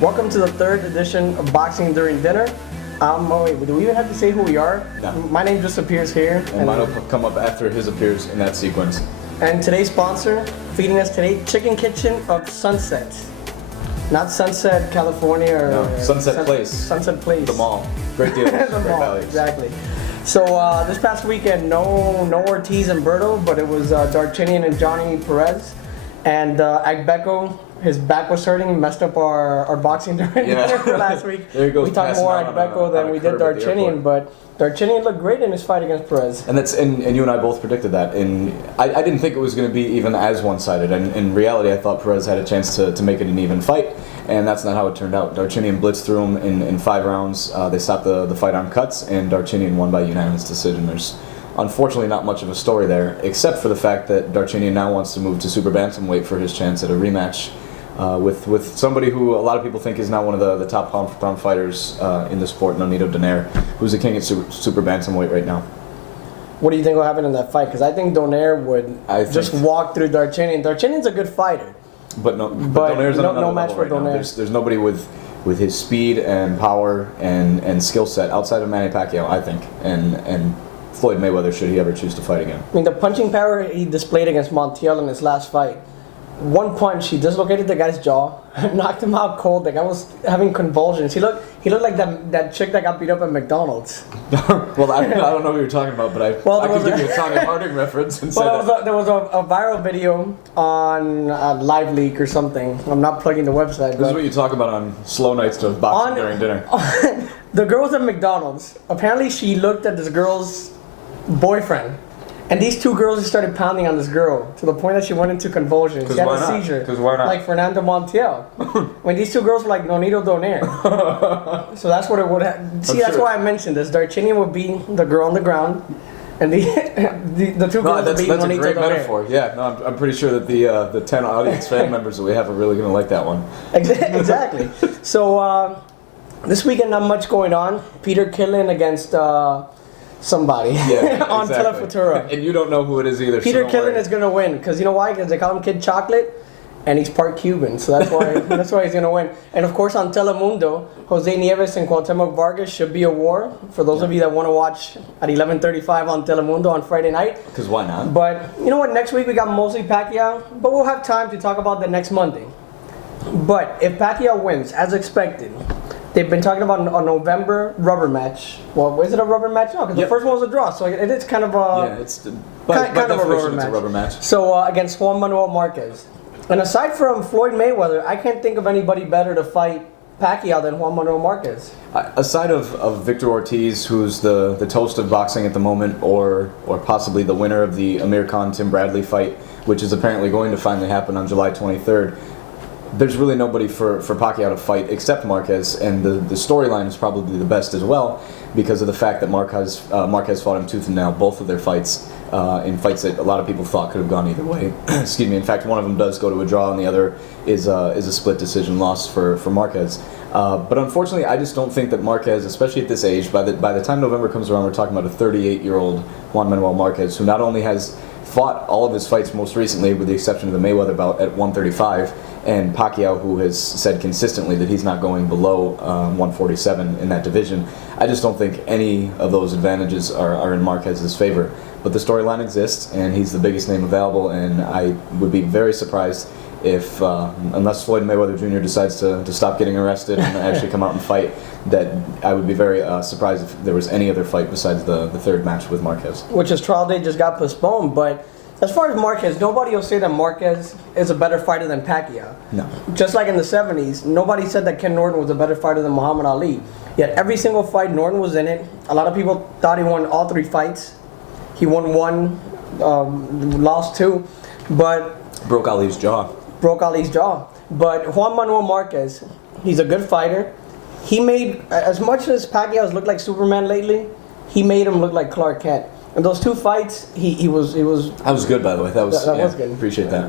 Welcome to the third edition of Boxing During Dinner. Wait, do we even have to say who we are? No. My name just appears here. And mine will come up after his appears in that sequence. And today's sponsor, feeding us today, Chicken Kitchen of Sunset. Not Sunset, California, or No, Sunset Place. Sunset Place. The mall. Great deal. The mall, exactly. So this past weekend, no Ortiz and Berto, but it was Darchinian and Johnny Perez. And Agbeko, his back was hurting, messed up our boxing during dinner last week. There he goes, we talked more Agbeko than we did Darchinian, but Darchinian looked great in his fight against Perez. And you and I both predicted that. And I didn't think it was going to be even as one-sided. And in reality, I thought Perez had a chance to make it an even fight. And that's not how it turned out. Darchinian blitzed through him in 5 rounds. They stopped the fight on cuts, and Darchinian won by unanimous decision. There's unfortunately not much of a story there, except for the fact that Darchinian now wants to move to super bantamweight for his chance at a rematch with somebody who a lot of people think is now one of the top pound fighters in the sport, Nonito Donaire, who's the king at super bantamweight right now. What do you think will happen in that fight? Because I think Donaire would just walk through Darchinian. Darchinian's a good fighter. But Donaire's on another no match level for right now. Donaire. There's nobody with his speed and power and skill set outside of Manny Pacquiao, I think, and Floyd Mayweather, should he ever choose to fight again. I mean, the punching power he displayed against Montiel in his last fight. One punch, he dislocated the guy's jaw, knocked him out cold. The guy was having convulsions. He looked like that chick that got beat up at McDonald's. Well, I don't know who you're talking about, but I could give you a Tanya Harding reference and say that. There was a viral video on Live Leak or something. I'm not plugging the website. This is what you talk about on slow nights to boxing during dinner. The girl was at McDonald's. Apparently, she looked at this girl's boyfriend. And these two girls just started pounding on this girl to the point that she went into convulsions. She had a seizure. Because why not? Like Fernando Montiel. When these two girls were like Nonito Donaire. So that's what it would have. See, that's why I mentioned this. Darchinian would be the girl on the ground. And the two girls would be Nonito Donaire. That's a great metaphor. Yeah, no, I'm pretty sure that the 10 audience fan members that we have are really going to like that one. Exactly. So this weekend, not much going on. Peter Killen against... somebody on Telefutura. And you don't know who it is either. Peter Killen is going to win because you know why? Because they call him Kid Chocolate and he's part Cuban, so that's why he's going to win. And of course on Telemundo, Jose Nieves and Cuauhtemoc Vargas should be a war for those of you that want to watch at 11:35 on Telemundo on Friday night. Because why not? But you know what? Next week we got Mosley Pacquiao, but we'll have time to talk about the next Monday. But if Pacquiao wins, as expected, they've been talking about a November rubber match. Well, is it a rubber match? No, because the first one was a draw, so it is kind of a kind of a rubber match. So against Juan Manuel Marquez. And aside from Floyd Mayweather, I can't think of anybody better to fight Pacquiao than Juan Manuel Marquez. Aside of Victor Ortiz, who's the toast of boxing at the moment, or possibly the winner of the Amir Khan-Tim Bradley fight, which is apparently going to finally happen on July 23rd, there's really nobody for Pacquiao to fight except Marquez, and the storyline is probably the best as well because of the fact that Marquez fought him tooth and nail both of their fights in fights that a lot of people thought could have gone either way. Excuse me. In fact, one of them does go to a draw, and the other is a split decision loss for Marquez. But unfortunately, I just don't think that Marquez, especially at this age, by the time November comes around, we're talking about a 38-year-old Juan Manuel Marquez who not only has fought all of his fights most recently, with the exception of the Mayweather bout at 135, and Pacquiao, who has said consistently that he's not going below 147 in that division. I just don't think any of those advantages are in Marquez's favor. But the storyline exists, and he's the biggest name available, and I would be very surprised if, unless Floyd Mayweather Jr. decides to stop getting arrested and actually come out and fight, that I would be very surprised if there was any other fight besides the third match with Marquez. Which his trial date just got postponed, but as far as Marquez, nobody will say that Marquez is a better fighter than Pacquiao. No. Just like in the 70s, nobody said that Ken Norton was a better fighter than Muhammad Ali. Yet every single fight, Norton was in it. A lot of people thought he won all 3 fights. He won 1, lost 2, but... Broke Ali's jaw. But Juan Manuel Marquez, he's a good fighter. He made, as much as Pacquiao's looked like Superman lately, he made him look like Clark Kent. In those 2 fights, he was. That was good, by the way. That was good. Appreciate that.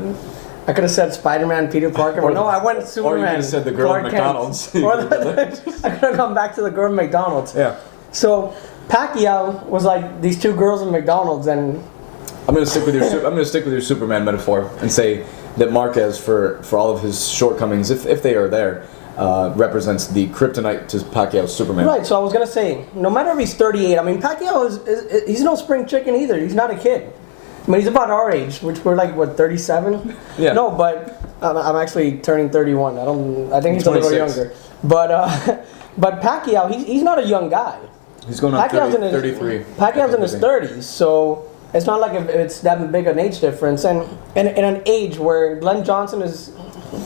I could have said Spider-Man, Peter Parker, but no, I went Superman. Or you could have said the girl at McDonald's. I could have come back to the girl at McDonald's. Yeah. So Pacquiao was like these 2 girls at McDonald's, and I'm going to stick with your Superman metaphor and say that Marquez, for all of his shortcomings, if they are there, represents the kryptonite to Pacquiao's Superman. Right, so I was gonna say, no matter if he's 38, I mean Pacquiao he's no spring chicken either. He's not a kid. I mean he's about our age, which we're like what 37. Yeah. No, but I'm actually turning 31. I think he's a little 26. younger. But but Pacquiao, he's not a young guy. He's going on 33. Pacquiao's in his 30s, so it's not like it's that big an age difference. And in an age where Glenn Johnson is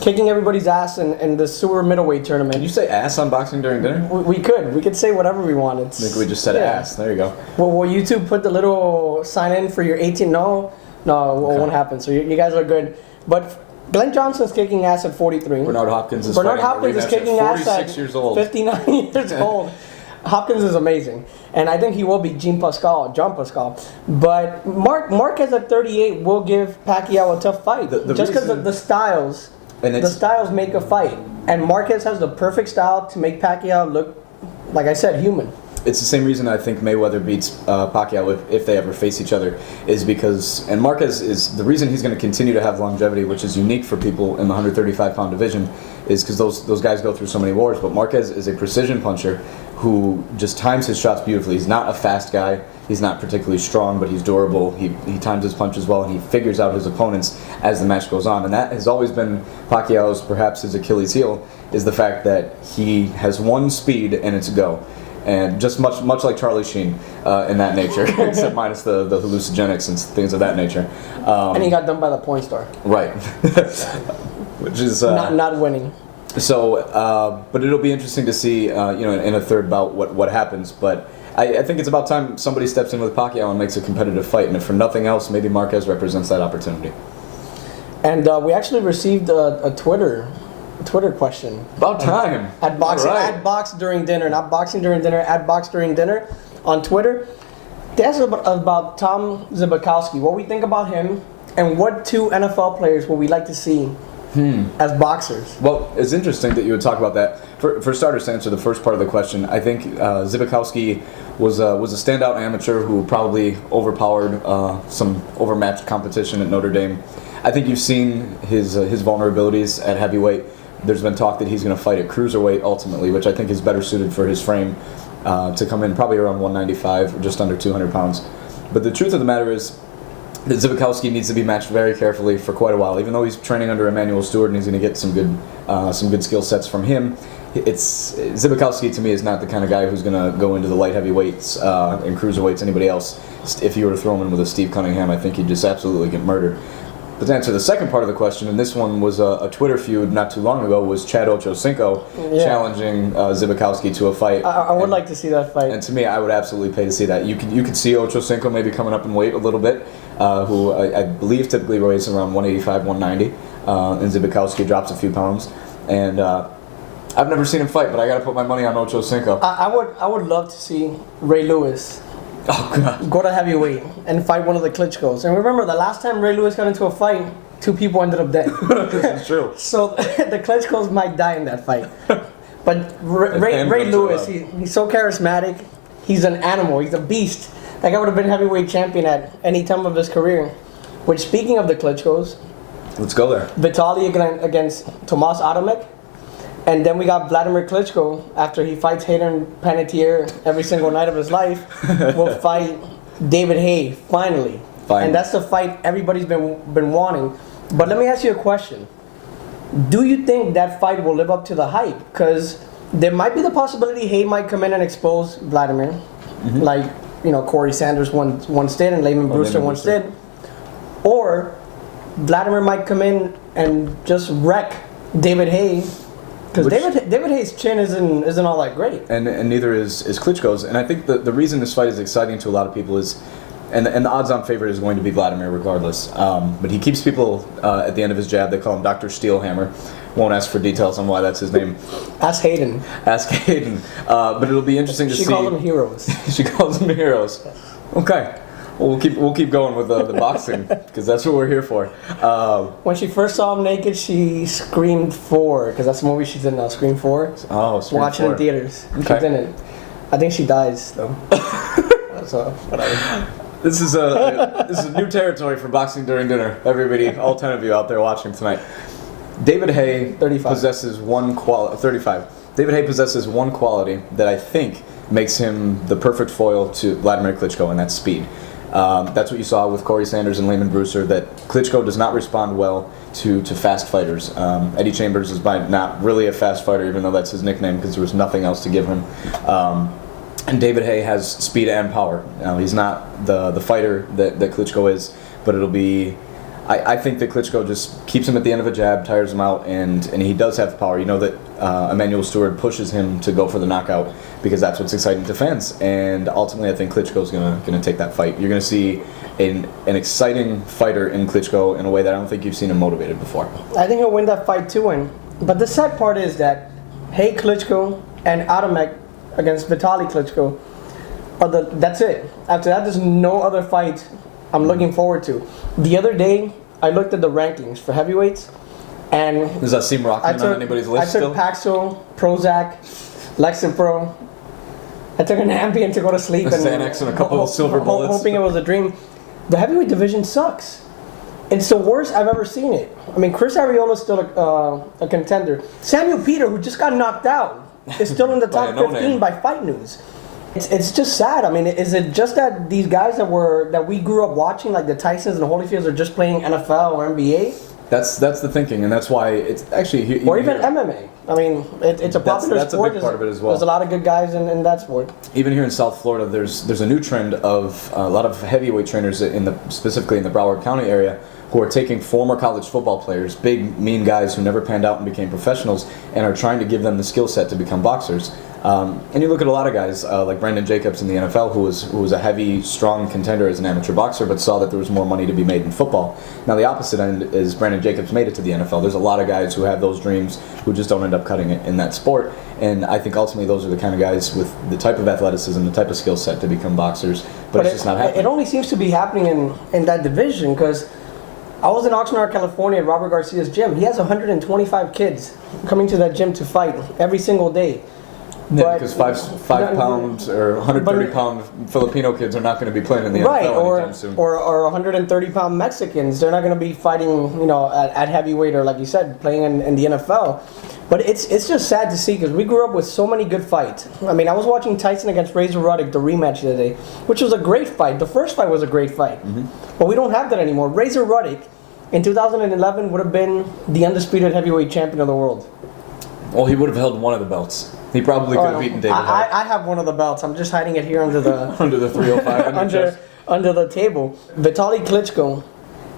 kicking everybody's ass in the super middleweight tournament. Did you say ass on Boxing During Dinner? We could say whatever we want. I think we just said ass. There you go. Well, will YouTube put the little sign in for your 18? No, it won't happen. So you guys are good. But Glenn Johnson's kicking ass at 43. Bernard Hopkins is Bernard fighting Hopkins is kicking at ass 46 at years old. 59 years old. Hopkins is amazing, and I think he will beat John Pascal. But Marquez at 38 will give Pacquiao a tough fight, just because the styles. The styles make a fight, and Marquez has the perfect style to make Pacquiao look, like I said, human. It's the same reason I think Mayweather beats Pacquiao if they ever face each other, is because, and Marquez is, the reason he's going to continue to have longevity, which is unique for people in the 135-pound division, is because those guys go through so many wars. But Marquez is a precision puncher who just times his shots beautifully. He's not a fast guy. He's not particularly strong, but he's durable. He times his punches well, and he figures out his opponents as the match goes on. And that has always been Pacquiao's, perhaps his Achilles heel, is the fact that he has one speed and it's go. And just much like Charlie Sheen in that nature, except minus the hallucinogenics and things of that nature. And he got done by the porn star. Right. Which is not winning. So, but it'll be interesting to see, in a third bout what happens. But I think it's about time somebody steps in with Pacquiao and makes a competitive fight. And if for nothing else, maybe Marquez represents that opportunity. And we actually received a Twitter question. About time. At Boxing, Right. at Box During Dinner, not Boxing During Dinner, at Box During Dinner on Twitter. They asked about Tom Zbikowski, what we think about him, and what two NFL players would we like to see as boxers. Well, it's interesting that you would talk about that. For starters, to answer the first part of the question, I think Zbikowski was a standout amateur who probably overpowered some overmatched competition at Notre Dame. I think you've seen his vulnerabilities at heavyweight. There's been talk that he's going to fight at cruiserweight ultimately, which I think is better suited for his frame to come in probably around 195 or just under 200 pounds. But the truth of the matter is that Zbikowski needs to be matched very carefully for quite a while. Even though he's training under Emmanuel Stewart and he's going to get some good skill sets from him, Zbikowski to me is not the kind of guy who's going to go into the light heavyweights and cruiserweights. Anybody else, if you were to throw him in with a Steve Cunningham, I think he'd just absolutely get murdered. But to answer the second part of the question, and this one was a Twitter feud not too long ago, was Chad Ochocinco challenging Zbikowski to a fight. I would like to see that fight. And to me, I would absolutely pay to see that. You could see Ochocinco maybe coming up in weight a little bit, who I believe typically weighs around 185, 190, and Zbikowski drops a few pounds. And I've never seen him fight, but I got to put my money on Ochocinco. I would love to see Ray Lewis go to heavyweight and fight one of the Klitschko's. And remember, the last time Ray Lewis got into a fight, 2 people ended up dead. This is true. So the Klitschko's might die in that fight. But Ray Lewis, he's so charismatic. He's an animal. He's a beast. That guy would have been heavyweight champion at any time of his career. Which, speaking of the Klitschko's, Let's go there. Vitaly against Tomas Adamek. And then we got Vladimir Klitschko, after he fights Hayden Panettiere every single night of his life, will fight David Haye, finally. And that's the fight everybody's been wanting. But let me ask you a question. Do you think that fight will live up to the hype? Because there might be the possibility Haye might come in and expose Vladimir, like Corey Sanders once did and Layman Brewster once did. Or Vladimir might come in and just wreck David Haye. Because David Haye's chin isn't all that great. And neither is Klitschko's. And I think the reason this fight is exciting to a lot of people is, and the odds-on favorite is going to be Vladimir regardless. But he keeps people at the end of his jab. They call him Dr. Steelhammer. Won't ask for details on why that's his name. Ask Hayden. But it'll be interesting to see. She calls them heroes. She calls them heroes. Okay. Well, we'll keep going with the boxing because that's what we're here for. When she first saw him naked, she screamed 4 because that's the movie she's in now. Scream 4. Oh, Scream Watching 4. in theaters. Okay. She's in it. I think she dies though. So whatever. This is a new territory for Boxing During Dinner. Everybody, all 10 of you out there watching tonight. David Haye 35. possesses one quality. 35. David Haye possesses one quality that I think makes him the perfect foil to Vladimir Klitschko, and that's speed. That's what you saw with Corey Sanders and Lehman Brewster, that Klitschko does not respond well to fast fighters. Eddie Chambers is not really a fast fighter, even though that's his nickname, because there was nothing else to give him. And David Haye has speed and power. He's not the fighter that Klitschko is, but it'll be... I think that Klitschko just keeps him at the end of a jab, tires him out, and he does have power. You know that Emmanuel Stewart pushes him to go for the knockout because that's what's exciting to fans. And ultimately, I think Klitschko's gonna take that fight. You're gonna see an exciting fighter in Klitschko in a way that I don't think you've seen him motivated before. I think he'll win that fight too. But the sad part is that Haye Klitschko and Adamek against Vitaly Klitschko that's it. After that, there's no other fight I'm looking forward to. The other day, I looked at the rankings for heavyweights, and Does that seem Rockman on anybody's list I took still? Paxil, Prozac, Lexapro. I took an Ambien to go to sleep, A Xanax and a couple of silver bullets. hoping it was a dream. The heavyweight division sucks. It's the worst I've ever seen it. I mean, Chris Ariola's still a contender. Samuel Peter, who just got knocked out, is still in the By top a no 15 name. by Fight News. It's just sad. I mean, is it just that these guys that we grew up watching, like the Tysons and the Holyfields, are just playing NFL or NBA? That's the thinking, and that's why it's actually... Or even MMA. I mean, it's a popular that's a sport. big part of it as well. There's a lot of good guys in that sport. Even here in South Florida, there's a new trend of a lot of heavyweight trainers specifically in the Broward County area who are taking former college football players, big mean guys who never panned out and became professionals, and are trying to give them the skill set to become boxers. And you look at a lot of guys like Brandon Jacobs in the NFL, who was a heavy, strong contender as an amateur boxer, but saw that there was more money to be made in football. Now the opposite end is Brandon Jacobs made it to the NFL. There's a lot of guys who have those dreams who just don't end up cutting it in that sport. And I think ultimately those are the kind of guys with the type of athleticism, the type of skill set to become boxers. But it's just not happening. It only seems to be happening in that division, because I was in Oxnard, California at Robert Garcia's gym. He has 125 kids coming to that gym to fight every single day. Yeah, because five pounds or 130-pound Filipino kids are not going to be playing in the NFL anytime soon. Or 130-pound Mexicans, they're not going to be fighting, at heavyweight, or like you said, playing in the NFL. But it's just sad to see, because we grew up with so many good fights. I mean, I was watching Tyson against Razor Ruddock, the rematch the other day, which was a great fight. The first fight was a great fight, but we don't have that anymore. Razor Ruddock in 2011 would have been the undisputed heavyweight champion of the world. Well, he would have held one of the belts. He probably could have beaten David Haye. I have one of the belts. I'm just hiding it here under the Under the 305 under the table. Vitaly Klitschko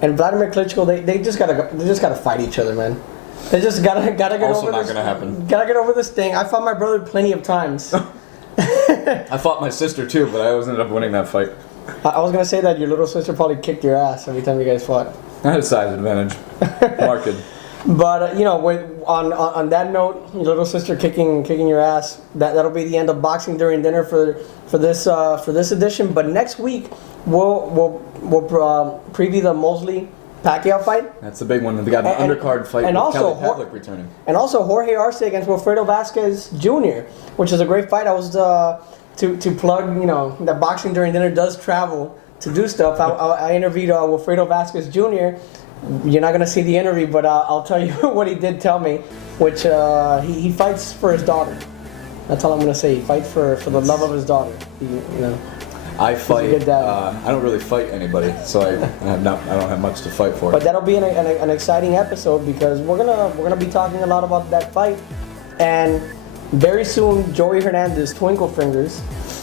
and Vladimir Klitschko, they just gotta fight each other, man. They just gotta get Also over not this. gonna happen. Gotta get over this thing. I fought my brother plenty of times. I fought my sister too, but I always ended up winning that fight. I was gonna say that your little sister probably kicked your ass every time you guys fought. I had a size advantage. Marked. But on that note, your little sister kicking your ass. That'll be the end of Boxing During Dinner for this edition. But next week we'll preview the Mosley Pacquiao fight. That's the big one. They got an undercard fight and with also Kelly Pavlik returning. And also Jorge Arce against Wilfredo Vasquez Jr., which is a great fight. I was to plug, that Boxing During Dinner does travel to do stuff. I interviewed Wilfredo Vasquez Jr. You're not going to see the interview, but I'll tell you what he did tell me, which he fights for his daughter. That's all I'm going to say. He fights for the love of his daughter. I fight. good dad. I don't really fight anybody, so I don't have much to fight for. But that'll be an exciting episode, because we're gonna be talking a lot about that fight, and very soon Joey Hernandez, Twinkle Fingers,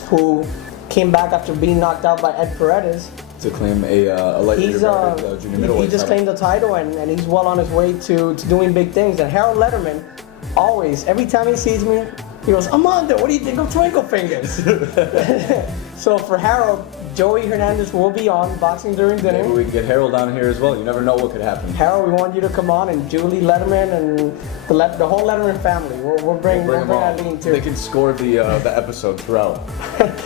who came back after being knocked out by Ed Paredes. To claim a light regarded junior middleweight He just title. claimed the title, and he's well on his way to doing big things. And Harold Letterman, every time he sees me, he goes, "Amanda, what do you think of Twinkle Fingers?" So for Harold, Joey Hernandez will be on Boxing During Dinner. Maybe we can get Harold on here as well. You never know what could happen. Harold, we want you to come on, and Julie Letterman and the whole Letterman family. We'll bring them all. Eileen too. They can score the episode throughout.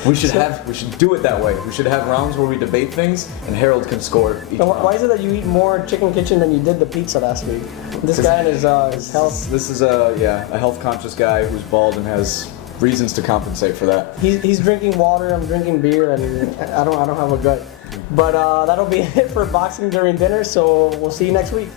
We should do it that way. We should have rounds where we debate things, and Harold can score each round. Why is it that you eat more Chicken Kitchen than you did the pizza last week? This guy and his health. This is a health conscious guy who's bald and has reasons to compensate for that. He's drinking water. I'm drinking beer, and I don't have a gut. But that'll be it for Boxing During Dinner. So we'll see you next week.